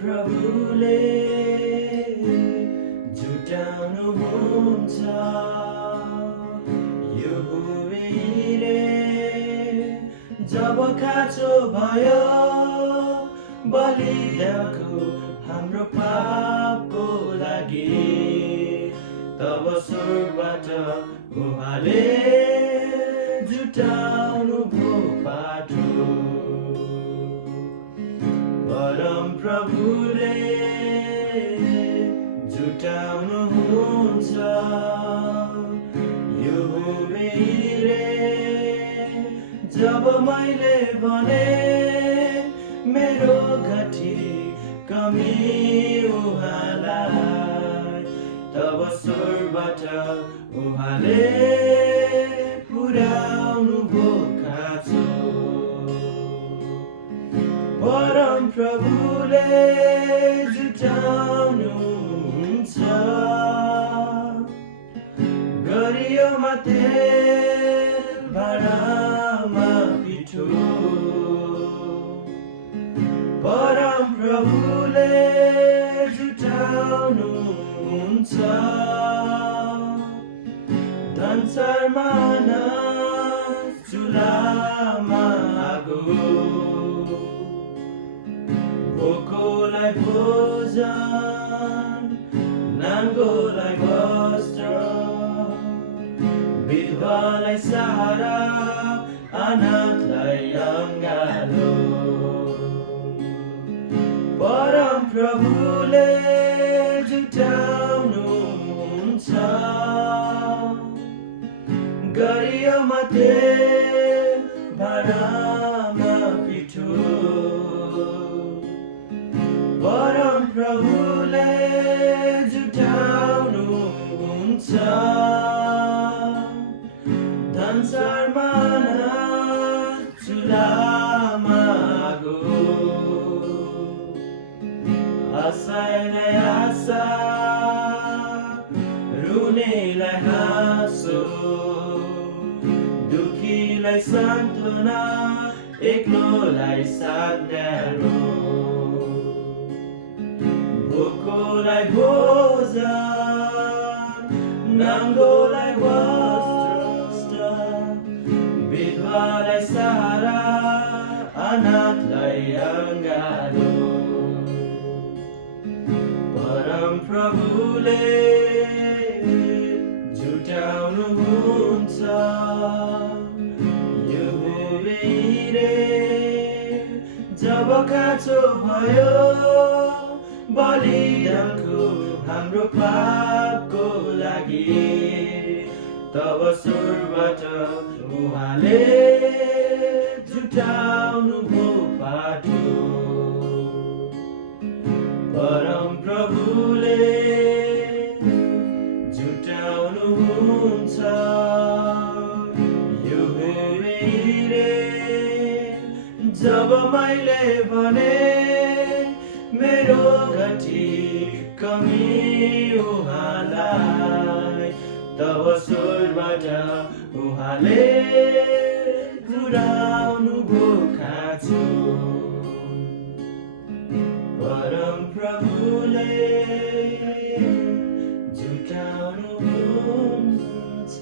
प्रभुले जुटाउनुहुन्छ यो भुइँले जब खाँचो भयो बलिदानको हाम्रो पापको लागि तब स्वर्गबाट उहाँले जुटाउनु भो पाटो परम प्रभुले जुटाउनुहुन्छ यो भुइँले जब मैले भने मेरो घटी कमी उहाँलाई तब स्वर्गबाट उहाँले पुर्याउनु भो खाँचो परम प्रभुले जुटाउनुहुन्छ गरियोमा तेल भाँडामा पिठो परम प्रभुले जुटाउनुहुन्छ संसारमा चुलामा आगो भोकोलाई भोजन नाङ्गोलाई वस्त्र विधवालाई सहारा अनाथलाई अङ्गालो परम प्रभुले जुटाउनुहुन्छ गरियोमा तेल भाँडामा पिठो परम प्रभुले जुटाउनुहुन्छ संसारमा चुलामा आगो आशालाई आशा रुनेलाई हाँसो दुखीलाई सान्त्वना एक्लोलाई साध्यारो भोकोलाई भोजन नाङ्गोलाई वस्त्र विधवालाई सहारा अनाथलाई अङ्गालो परम प्रभुले जुटाउनुहुन्छ यो भुइँले जब खाँचो भयो बलिदानको हाम्रो पापको लागि तब स्वर्गबाट उहाँले जुटाउनु भो पाटो परम प्रभुले जुटाउनुहुन्छ यो भुइँले जब मैले भने मेरो घटी कमी उहाँलाई तब स्वर्गबाट उहाँले पुर्याउनु भो खाँचो परम प्रभुले जुटाउनुहुन्छ